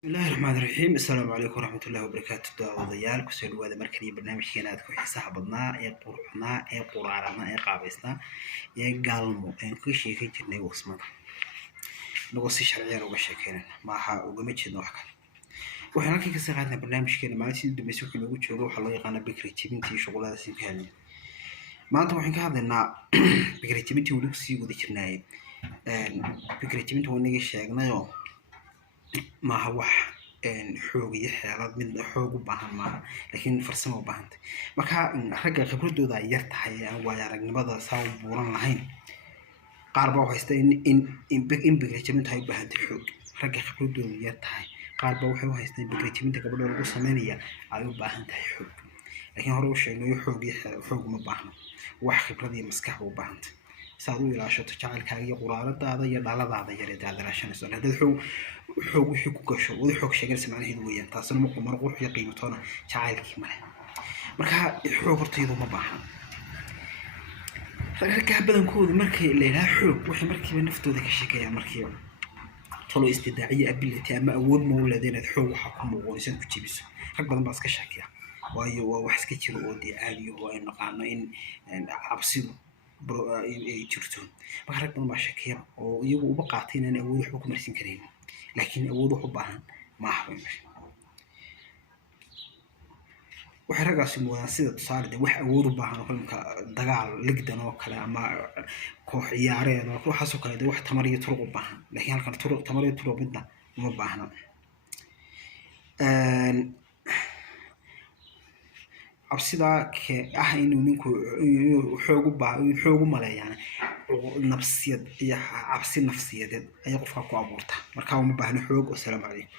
بسم الله الرحمن الرحيم. السلام عليكم ورحمة الله وبركاته. داوديال كسر وهذا مركزي برنامج كينات كحسها بدنا قرعنا قرعنا قابسنا قالمو إن كل شيء كي واسمه نقص شرعي وبشكلنا معها وقمتش نوحك وحنا كي كسرنا برنامج كنا ما نسيد بمسوك نقول شو روح الله يقنا بكري تبنتي شغلات سكاني ما أنت وحين كهذا إن بكري تبنتي ولوكسي وذكرناي بكري تبنتي ونيجي شاقنا يوم ما هو xoog iyo xeelad mid xoog u baahan maaha laakiin farsamo u baahan marka ragga khibradooda ay yar tahay waa aragnimada saaw buuran lahayn qaar baa haysta in bigrejaminta ay u baahan tahay xoog ragga khibradooda yar tahay qaar baa waxay u haystaan bigrejaminta gabadha lagu sameeyaa ay u baahan tahay xoog laakiin hore u sheegay xoog ma baahna wax khibrad iyo maskax u baahan saadu ilaashato jacaylkaaga iyo quraaradaada iyo dhaladaada yar ee daadaraashanayso hadda xoog wixii ku gasho wada xoog sheeganaysa macnaheedu weeyaan taasina mar qurux iyo qiimatoona jacaylkii male marka xoog hortaydu ma baahna ragga badankoodu markay leeyahay xoog waxay markiiba naftooda ka sheekayaan markiiba talo istidaaciye ability ama awood ma u leedahay inaad xoog waxa ku muuqanaysan ku jibiso rag badan baa iska shakiya waayo waa wax iska jiro oo caadi ah oo ay naqaano in cabsidu ay jirto marka rag badan baa shakiya oo iyagu uba qaatay inaan awood waxba ku marsin karin laakiin awood wax u baahan ma aha waxay raggaasi moodaan sida tusaale wax awood u baahan oo kalka dagaal ligdan oo kale ama koox ciyaareed oo waxaas oo kale wax tamar iyo turuq u baahan laakiin halkan tamar iyo turuq midna uma baahna absida ah inuu ninku xoog u maleeyaan nafsiyad iyo cabsi nafsiyadeed ay qofka ku abuurta marka uma baahna xoog. Assalaamu calaykum.